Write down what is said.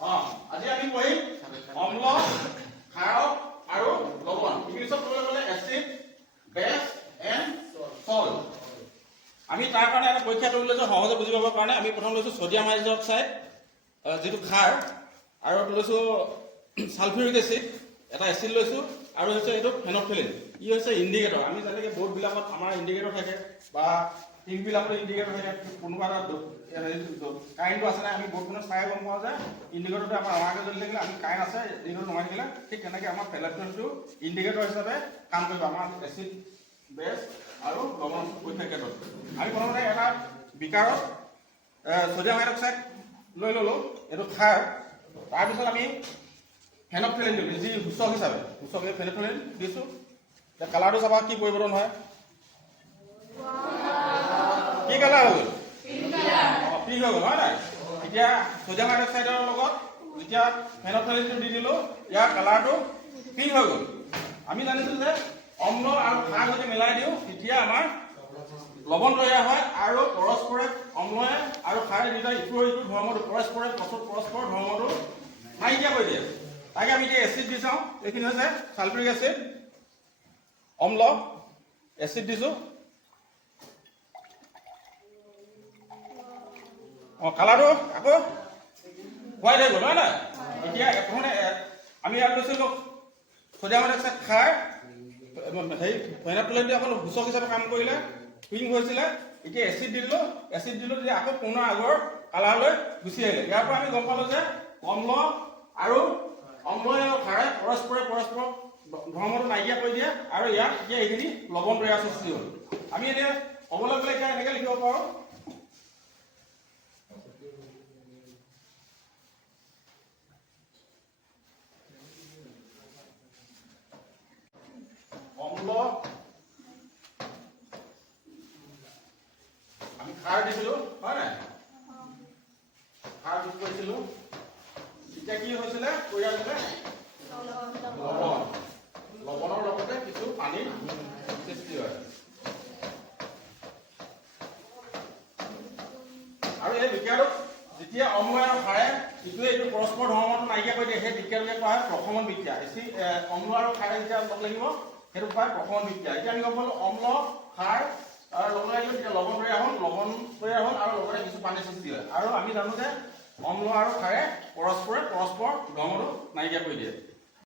আজি আমি পঢ়িম অম্ল, ক্ষাৰক আৰু লৱণ। ইংলিছত ক'বলৈ গ'লে এচিড, বেছ এণ্ড সল্ট। আমি তাৰ কাৰণে এটা পৰীক্ষা কৰিব লৈছোঁ সহজে বুজি পাবৰ কাৰণে। আমি প্ৰথম লৈছোঁ ছডিয়াম হাইড্ৰক্সাইড যিটো ক্ষাৰ, আৰু লৈছোঁ ছালফিউৰিক এচিড, এটা এচিড লৈছোঁ, আৰু হৈছে এইটো ফেনফথেলিন। ই হৈছে ইণ্ডিকেটৰ। আমি যেনেকৈ বৰ্ডবিলাকত আমাৰ ইণ্ডিকেটৰ থাকে বা টিভিবিলাকত ইণ্ডিকেটৰ থাকে, কোনোবা এটা কাৰেণ্টটো আছে নাই আমি বৰ্ডখনত চাই গম পাওঁ যে ইণ্ডিকেটৰটো আমাকে জ্বলি থাকিলে আমি কাৰেণ্ট আছে ইণ্ডিকেটৰ নমাই থাকিলে, ঠিক তেনেকৈ আমাৰ ফেনফথেলিনটো ইণ্ডিকেটৰ হিচাপে কাম কৰিব আমাৰ এচিড, বেছ আৰু লৱণ পৰীক্ষাৰ ক্ষেত্ৰত। আমি প্ৰথমতে এটা বিকাৰত ছডিয়াম হাইড্ৰক্সাইড লৈ ল'লোঁ, এইটো ক্ষাৰ। তাৰপিছত আমি ফেনফথেলিন দিলোঁ যি সূচক হিচাপে, সূচক ফেনফথেলিন দিছোঁ। এতিয়া কালাৰটো চাবা কি পৰিৱৰ্তন হয়, কি কালাৰ হৈ গ'ল, পিংক হৈ গ'ল হয় নাই। এতিয়া ছডিয়াম হাইড্ৰক্সাইডৰ লগত যেতিয়া ফেনফথেলিনটো দি দিলোঁ, ইয়াৰ কালাৰটো পিংক হৈ গ'ল। আমি জানিছোঁ যে অম্ল আৰু ক্ষাৰ যদি মিলাই দিওঁ তেতিয়া আমাৰ লৱণ তৈয়াৰ হয়, আৰু পৰস্পৰে অম্লয়ে আৰু ক্ষাৰে দুটা ইটোৰ ইটোৰ ধৰ্মটো পৰস্পৰৰ ধৰ্মটো নাইকিয়া কৰি দিয়ে। তাকে আমি এতিয়া এচিড দি চাওঁ। এইখিনি হৈছে ছালফিউৰিক এচিড, অম্ল, এচিড দিছোঁ। কালাৰটো আকৌ হোৱাইট হৈ গ'ল হয় নাই। এতিয়া প্ৰথমতে আমি ইয়াত লৈছিলোঁ ছডিয়াম হাইড্ৰক্সাইড ক্ষাৰ, হেৰি ফেনফথেলিনটো অকল সূচক হিচাপে কাম কৰিলে, পিংক হৈছিলে। এতিয়া এচিড দি দিলোঁ, তেতিয়া আকৌ পুনৰ আগৰ কালাৰলৈ গুচি আহিলে। ইয়াৰ পৰা আমি গম পালোঁ যে অম্ল আৰু ক্ষাৰে পৰস্পৰৰ ধৰ্মটো নাইকিয়া কৰি দিয়ে, আৰু ইয়াত এতিয়া এইখিনি লৱণ তৈয়াৰ সৃষ্টি হ'ল। আমি এতিয়া ক'বলৈ গ'লে এতিয়া এনেকৈ লিখিব পাৰোঁ, অম্ল, আমি ক্ষাৰ দিছিলোঁ হয় নাই, ক্ষাৰ যোগ কৰিছিলোঁ, তেতিয়া কি হৈছিলে তৈয়াৰ হৈছিলে লৱণ। লৱণৰ লগতে কিছু পানীৰ সৃষ্টি হয়। আৰু এই বিক্ৰিয়াটোত যেতিয়া অম্ল আৰু ক্ষাৰে ইটোৱে ইটো পৰস্পৰ ধৰ্মটো নাইকিয়া কৰি দিয়ে, সেই বিক্ৰিয়াটোকে কোৱা হয় প্ৰশমন বিক্ৰিয়া। অম্ল আৰু ক্ষাৰে যেতিয়া লগ লাগিব সেইটো কোৱা হয় প্ৰশমন বিক্ৰিয়া। এতিয়া আমি গম পালোঁ অম্ল, ক্ষাৰ আৰু লগ লাগিব, তেতিয়া লৱণ তৈয়াৰ হ'ল আৰু লগতে কিছু পানীৰ সৃষ্টি হয়। আৰু আমি জানো যে অম্ল আৰু ক্ষাৰে পৰস্পৰ ধৰ্মটো নাইকিয়া কৰি দিয়ে।